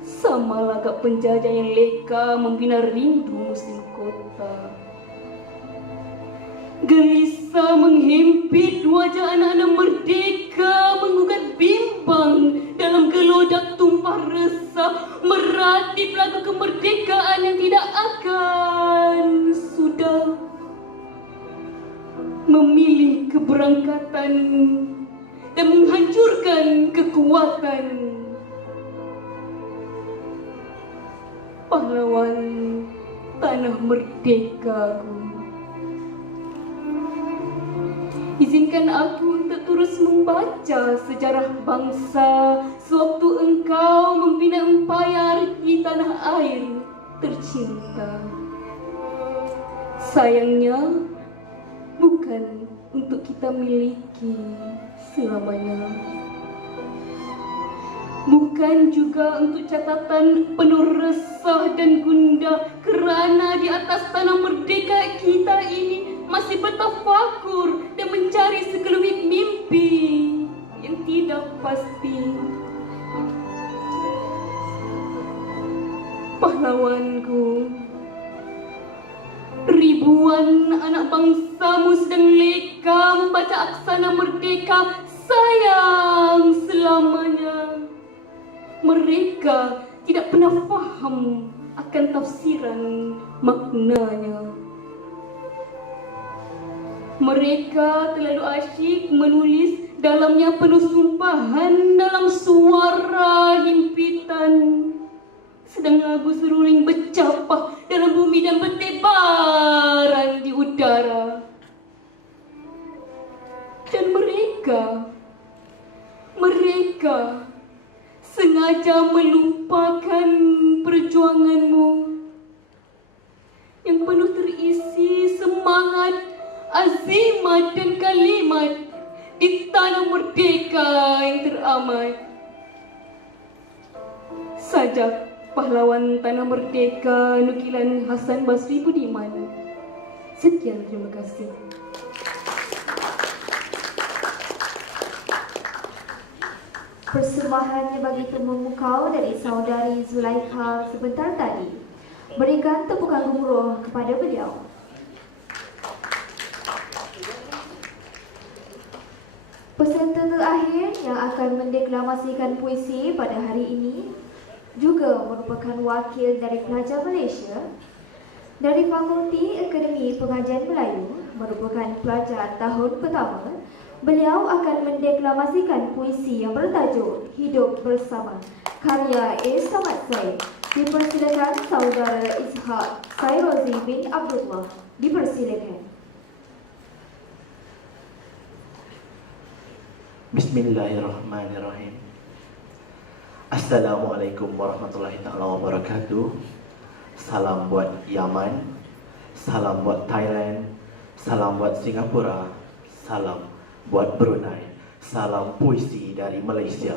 Sama lagak penjajah yang leka membina rindu musim kota. Gelisah menghimpit wajah anak-anak merdeka, menggugat bimbang dalam gelodak tumpah resah, meratip lagu kemerdekaan yang tidak akan sudah, memilih keberangkatan dan menghancurkan kekuatan pahlawan tanah merdekaku. Izinkan aku untuk terus membaca sejarah bangsa sewaktu engkau membina empayar di tanah air tercinta. Sayangnya, bukan untuk kita miliki selamanya. Bukan juga untuk catatan penuh resah dan gundah, kerana di atas tanah merdeka kita ini masih bertafakur dan mencari sekelumit mimpi yang tidak pasti. Pahlawanku, ribuan anak bangsamu sedang leka membaca aksana merdeka. Sayang selamanya mereka tidak pernah faham akan tafsiran maknanya. Mereka terlalu asyik menulis dalamnya penuh sumpahan dalam suara himpitan, sedang lagu seruling bercapah dalam bumi dan bertebaran di udara. Dan mereka sengaja melupakan perjuanganmu yang penuh terisi semangat, azimat dan kalimat di tanah merdeka yang teramat. Sajak pahlawan tanah merdeka, nukilan Hasan Basri Budiman. Sekian, terima kasih. Persembahan bagi pemukau dari saudari Zulaikha sebentar tadi. Berikan tepukan gemuruh kepada beliau. Peserta terakhir yang akan mendeklamasikan puisi pada hari ini juga merupakan wakil dari pelajar Malaysia dari Fakulti Akademi Pengajian Melayu, merupakan pelajar tahun pertama. Beliau akan mendeklamasikan puisi yang bertajuk Hidup Bersama, karya A. Samad Said. Dipersilakan saudara Ishak Sairozi bin Abdullah. Dipersilakan. Bismillahirrahmanirrahim. Assalamualaikum warahmatullahi taala wabarakatuh. Salam buat Yaman, salam buat Thailand, salam buat Singapura, salam buat Brunei, salam puisi dari Malaysia.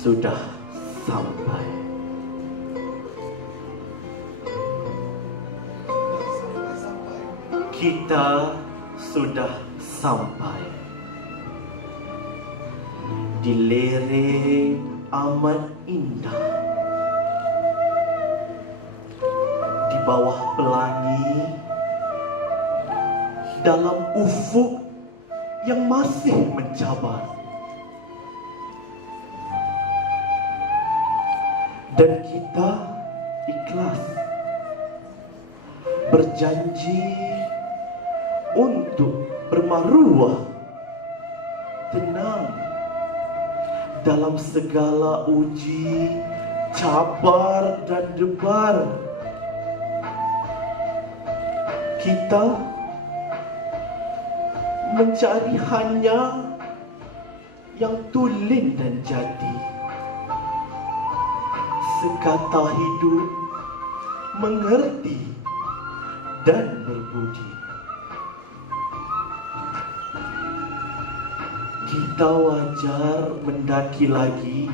Sudah sampai. Kita sudah sampai di lereng amat indah, di bawah pelangi, dalam ufuk yang masih mencabar. Dan kita ikhlas berjanji untuk bermaruah tenang dalam segala uji, cabar dan debar. Kita mencari hanya yang tulen dan jati. sekata hidup, mengerti dan berbudi. Kita wajar mendaki lagi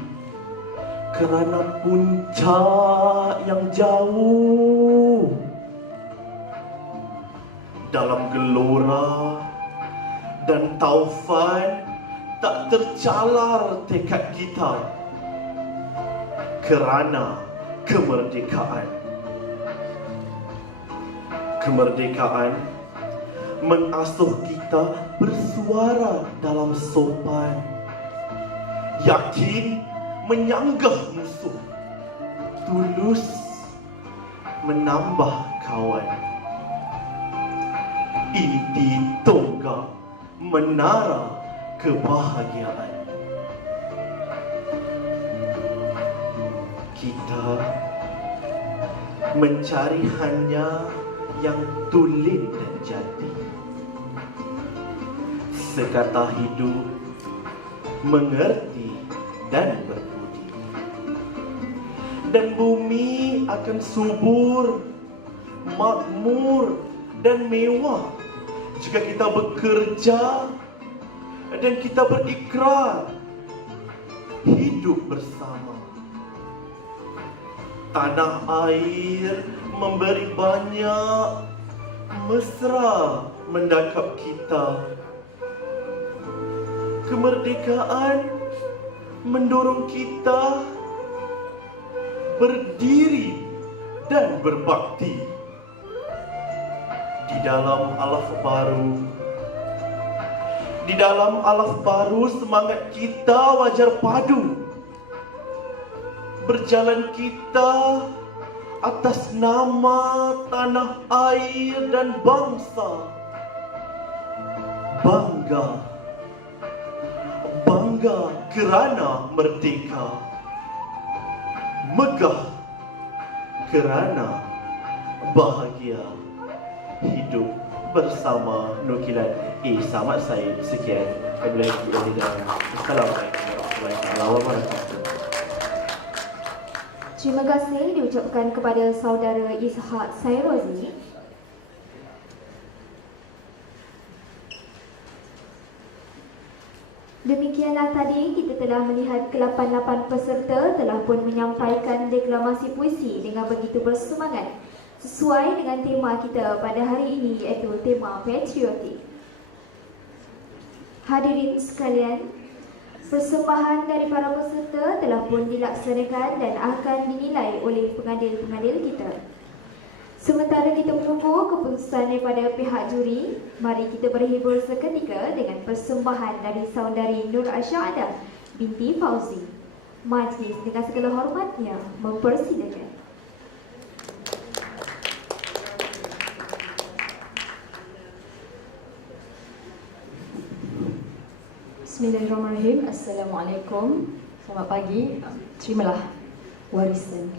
kerana puncak yang jauh. Dalam gelora dan taufan tak tercalar tekad kita kerana kemerdekaan. Kemerdekaan mengasuh kita bersuara dalam sopan, yakin menyanggah musuh, tulus menambah kawan. Idi tonggak menara kebahagiaan. Kita mencari hanya yang tulen dan jati. Sekata hidup, mengerti dan berbudi. Dan bumi akan subur, makmur dan mewah jika kita bekerja dan kita berikrar hidup bersama. Tanah air memberi banyak, mesra mendakap kita. Kemerdekaan mendorong kita berdiri dan berbakti. Di dalam alaf baru semangat kita wajar padu. Berjalan kita atas nama tanah air dan bangsa. Bangga kerana merdeka. Megah kerana bahagia. Hidup bersama nukilan Samad Said. Sekian. Assalamualaikum warahmatullahi wabarakatuh. Terima kasih diucapkan kepada saudara Ishak Sairozi. Demikianlah tadi kita telah melihat ke-88 peserta telah pun menyampaikan deklamasi puisi dengan begitu bersemangat sesuai dengan tema kita pada hari ini, iaitu tema patriotik. Hadirin sekalian, persembahan dari para peserta telah pun dilaksanakan dan akan dinilai oleh pengadil-pengadil kita. Sementara kita menunggu keputusan daripada pihak juri, mari kita berhibur seketika dengan persembahan dari saudari Nur Asyada binti Fauzi. Majlis dengan segala hormatnya mempersilakan. Bismillahirrahmanirrahim. Assalamualaikum. Selamat pagi. Terimalah warisan.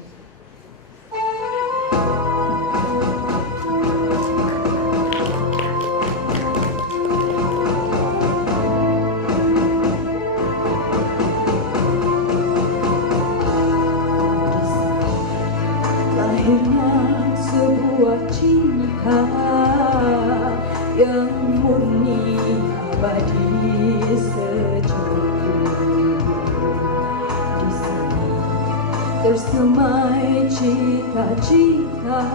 Lahirnya sebuah cinta yang murni abadi sejuk. Di sini tersemai cita-cita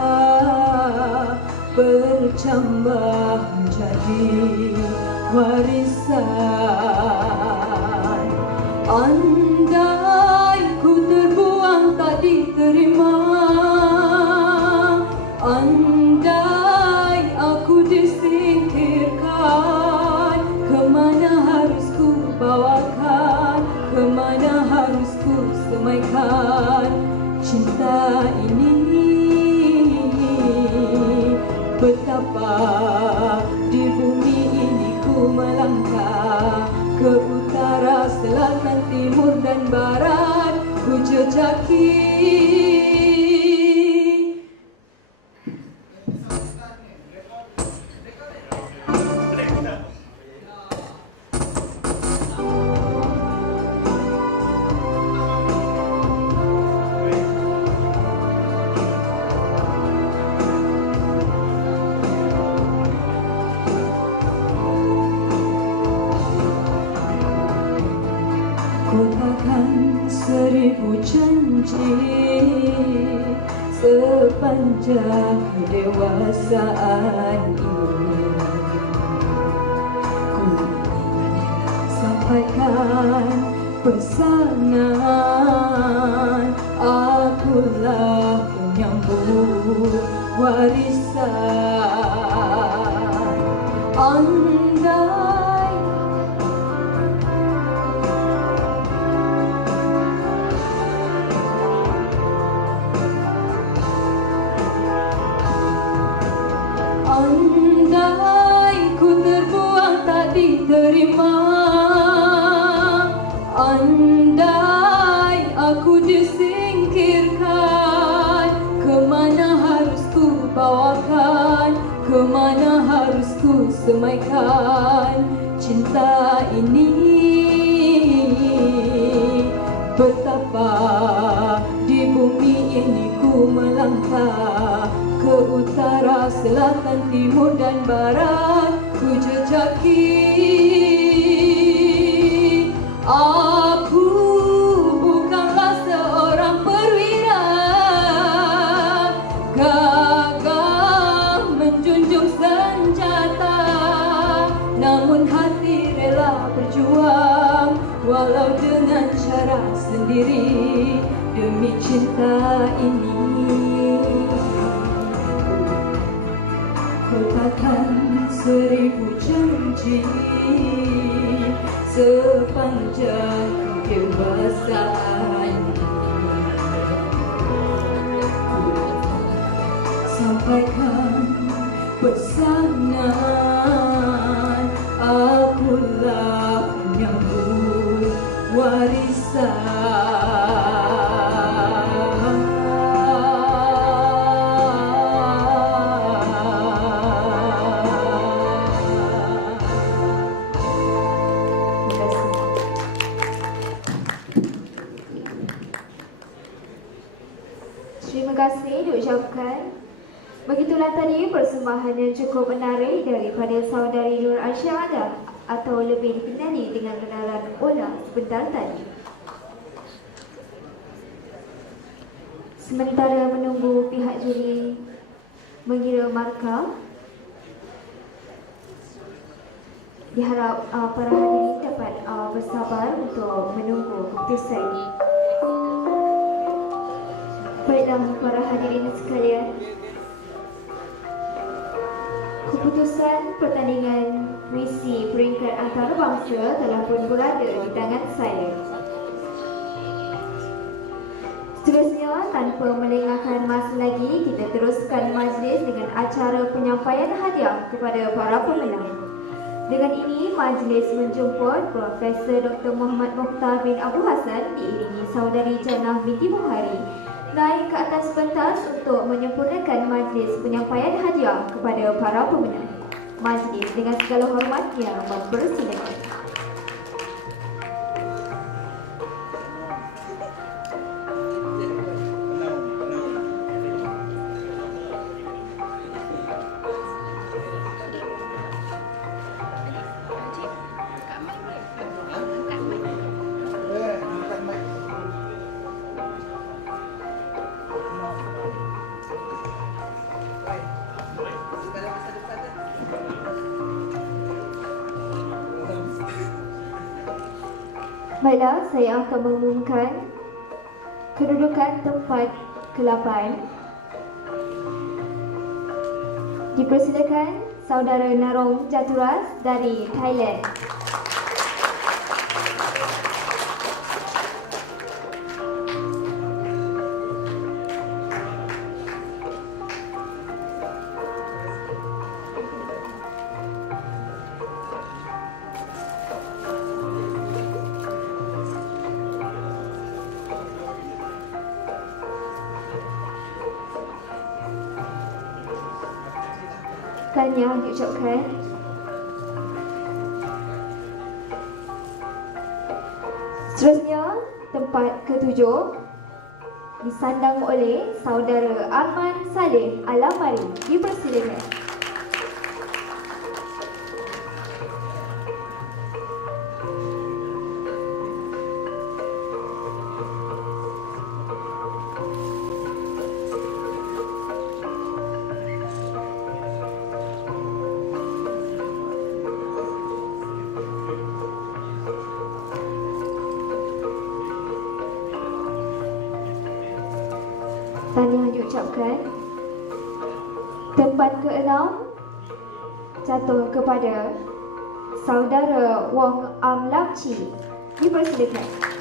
bercambah menjadi warisan. Andai ku terbuang tak diterima, andai aku disingkirkan, kemana harus ku bawakan, kemana harus ku semaikan cinta ini. Betapa di bumi ini ku melangkah, ke utara, selatan, timur dan barat ku jejaki. Kotakan 1000 janji sepanjang kedewasaan ini. Ku sampaikan pesanan, akulah penyambung warisan. Andai ku terbuang tak diterima, andai aku disingkirkan, kemana harus ku bawakan, kemana harus ku semaikan cinta ini. Betapa di bumi ini ku melangkah, ke utara, selatan, timur dan barat ku jejaki. Aku bukanlah seorang perwira gagah menjunjung senjata, namun hati rela berjuang walau dengan cara sendiri demi cinta ini. Kotakan 1000 janji sepanjang kedewasaan, sampaikan pesanan, akulah penyambung warisan. Terima kasih diucapkan. Begitulah tadi persembahan yang cukup menarik daripada saudari Nur Aisyah Adam, atau lebih dikenali dengan kenalan Ola sebentar tadi. Sementara menunggu pihak juri mengira markah, diharap para hadirin dapat bersabar untuk menunggu keputusan. Baiklah para hadirin sekalian, keputusan pertandingan puisi peringkat antarabangsa telah pun berada di tangan saya. Seterusnya, tanpa melengahkan masa lagi, kita teruskan majlis dengan acara penyampaian hadiah kepada para pemenang. Dengan ini, majlis menjemput Profesor Dr. Muhammad Mokhtar bin Abu Hassan diiringi saudari Jannah binti Bukhari naik ke atas pentas untuk menyempurnakan majlis penyampaian hadiah kepada para pemenang. Majlis dengan segala hormat yang mempersilakan. Baiklah, saya akan mengumumkan kedudukan tempat ke-8. Dipersilakan saudara Narong Jaturas dari Thailand. Tahniah diucapkan. Seterusnya, tempat ke-7 disandang oleh saudara Arman Saleh Alamari. Dipersilakan. Tahniah diucapkan. Tempat ke-6 jatuh kepada saudara Wong Am Lam Chi. Dipersilakan.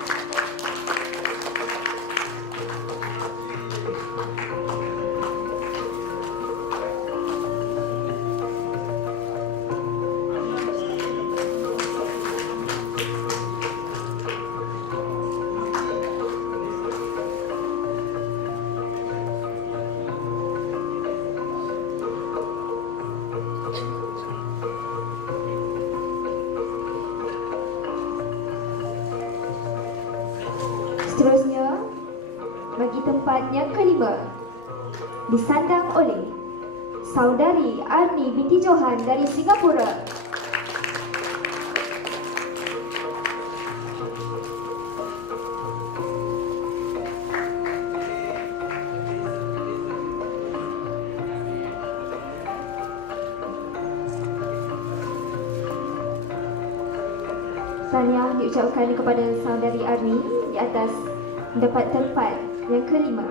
Seterusnya, bagi tempat yang kelima, disandang oleh saudari Arni binti Johan dari Singapura. Tahniah diucapkan kepada saudari Arni di atas mendapat tempat yang kelima.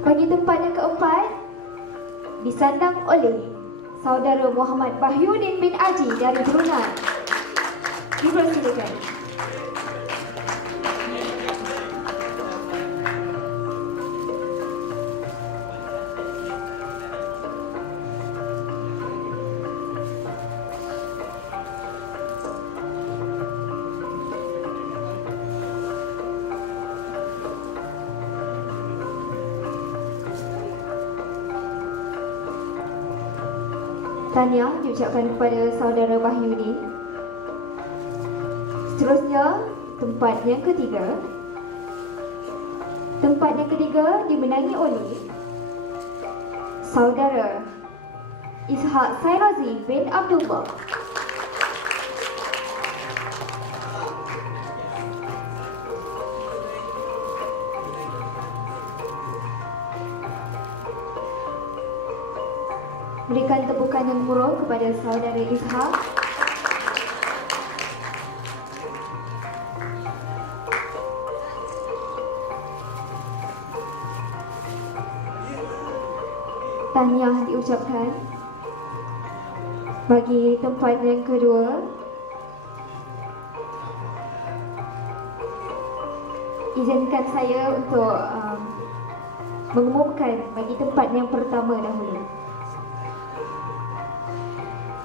Bagi tempat yang keempat, disandang oleh saudara Muhammad Bahyuddin bin Aji dari Brunei. Dipersilakan. Tahniah diucapkan kepada saudara Bahyuddin. Seterusnya, tempat yang ketiga. Tempat yang ketiga dimenangi oleh saudara Ishak Sairazi bin Abdullah. Berikan tepukan yang murah kepada saudara Ishak. Tahniah diucapkan. Bagi tempat yang kedua, izinkan saya untuk mengumumkan bagi tempat yang pertama dahulu.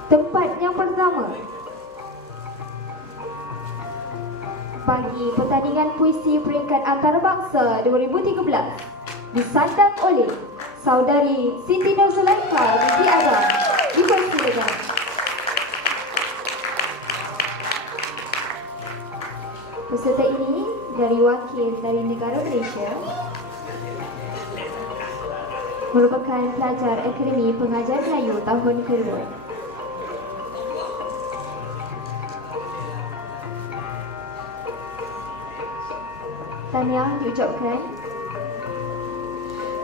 Tempat yang pertama bagi pertandingan puisi peringkat antarabangsa 2013 disandang oleh saudari Siti Nur Zulaikha binti Adam. Dipersilakan. Peserta ini dari wakil dari negara Malaysia, merupakan pelajar Akademi Pengajar Melayu tahun kedua. Tahniah diucapkan.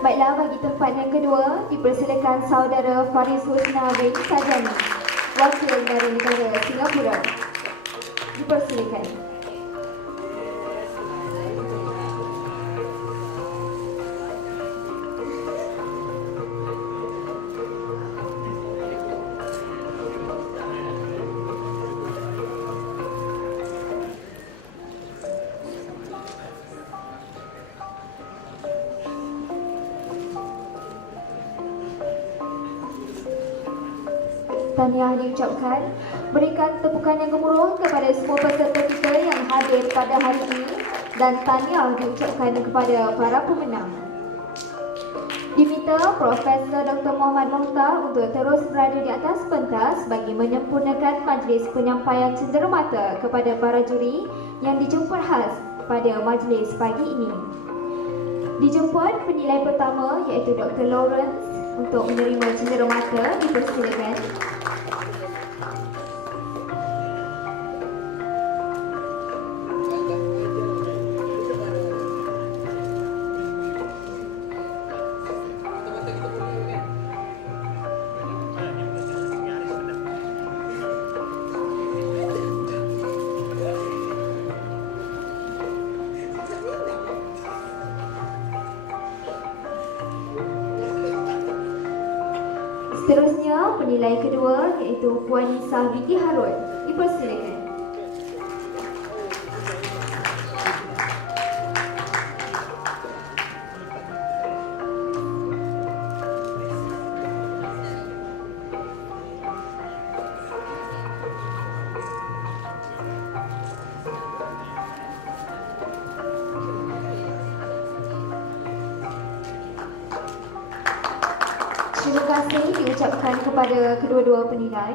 Baiklah, bagi tempat yang kedua dipersilakan saudara Faris Husna bin Sajani, wakil dari negara Singapura. Dipersilakan. Tahniah diucapkan. Berikan tepukan yang gemuruh kepada semua peserta kita yang hadir pada hari ini dan tahniah diucapkan kepada para pemenang. Diminta Profesor Dr. Muhammad Mohtar untuk terus berada di atas pentas bagi menyempurnakan majlis penyampaian cenderamata kepada para juri yang dijemput khas pada majlis pagi ini. Dijemput penilai pertama iaitu Dr. Lawrence untuk menerima cenderamata. Dipersilakan. Seterusnya, penilai kedua iaitu Puan Nisa Binti Harun. Dipersilakan. Terima kasih diucapkan kepada kedua-dua penilai.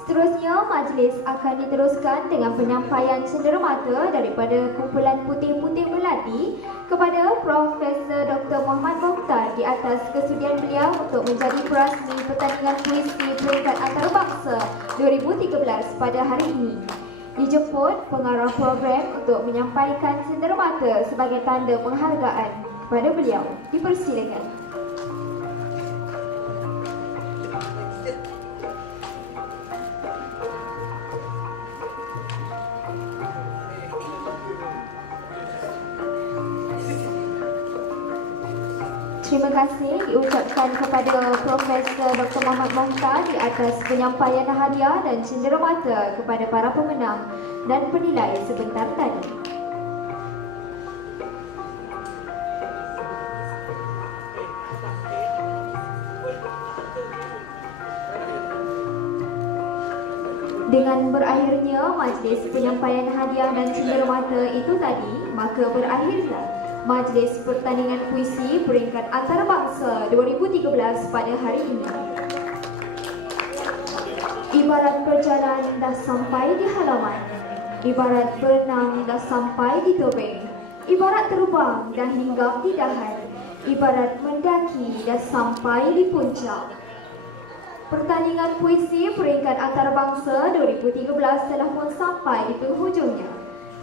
Seterusnya, majlis akan diteruskan dengan penyampaian cenderamata daripada kumpulan putih-putih melati kepada Profesor Dr. Muhammad Mokhtar di atas kesudian beliau untuk menjadi perasmi pertandingan puisi peringkat antarabangsa 2013 pada hari ini. Dijemput pengarah program untuk menyampaikan cenderamata sebagai tanda penghargaan kepada beliau. Dipersilakan. Terima kasih diucapkan kepada Profesor Dr. Muhammad Mokhtar di atas penyampaian hadiah dan cenderamata kepada para pemenang dan penilai sebentar tadi. Dengan berakhirnya majlis penyampaian hadiah dan cenderamata itu tadi, maka berakhirlah majlis pertandingan puisi peringkat antarabangsa 2013 pada hari ini. Ibarat berjalan dah sampai di halaman, ibarat berenang dah sampai di tebing, ibarat terbang dah hinggap di dahan, ibarat mendaki dah sampai di puncak. Pertandingan puisi peringkat antarabangsa 2013 telah pun sampai di penghujungnya.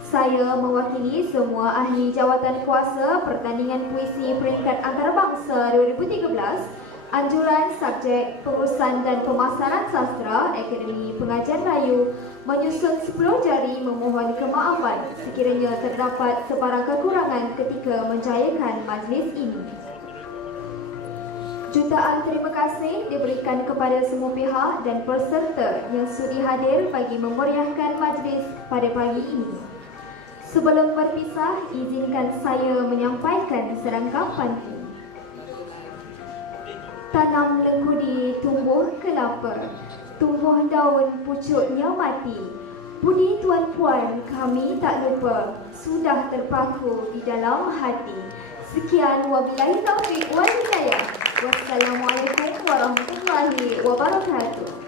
Saya mewakili semua ahli jawatan kuasa pertandingan puisi peringkat antarabangsa 2013, anjuran subjek pengurusan dan pemasaran sastra Akademi Pengajian Melayu menyusun 10 jari memohon kemaafan sekiranya terdapat sebarang kekurangan ketika menjayakan majlis ini. Jutaan terima kasih diberikan kepada semua pihak dan peserta yang sudi hadir bagi memeriahkan majlis pada pagi ini. Sebelum berpisah, izinkan saya menyampaikan serangkap pantun. Tanam lengkudi tumbuh kelapa, tumbuh daun pucuknya mati. Budi tuan-puan kami tak lupa, sudah terpaku di dalam hati. Sekian, wabillahi taufiq wal hidayah. Wassalamualaikum warahmatullahi wabarakatuh.